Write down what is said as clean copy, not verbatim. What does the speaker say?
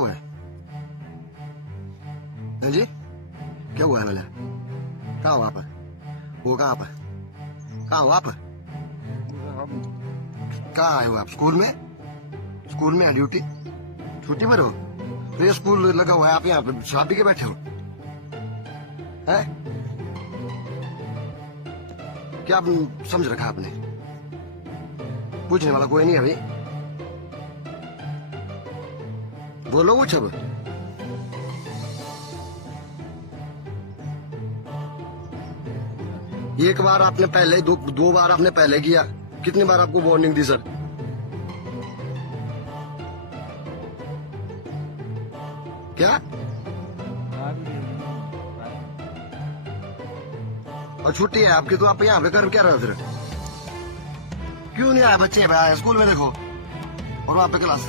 हुआ है? हाँ जी, क्या हुआ है बोला? कहाँ हो आप? वो कहाँ पर? कहाँ हो आप? कहाँ आए हो आप? स्कूल में? स्कूल में है ड्यूटी? छुट्टी पर हो? तो ये स्कूल लगा हुआ है, आप यहाँ पे शराब पी के बैठे हो? है? क्या आप समझ रखा आपने? पूछने वाला कोई नहीं अभी। बोलो कुछ अब। एक बार आपने पहले दो बार आपने पहले किया, कितनी बार आपको वार्निंग दी सर? क्या? और छुट्टी है आपकी तो आप यहाँ पे कर क्या रहे हो फिर? क्यों नहीं आए बच्चे? स्कूल में देखो और वहां पे क्लास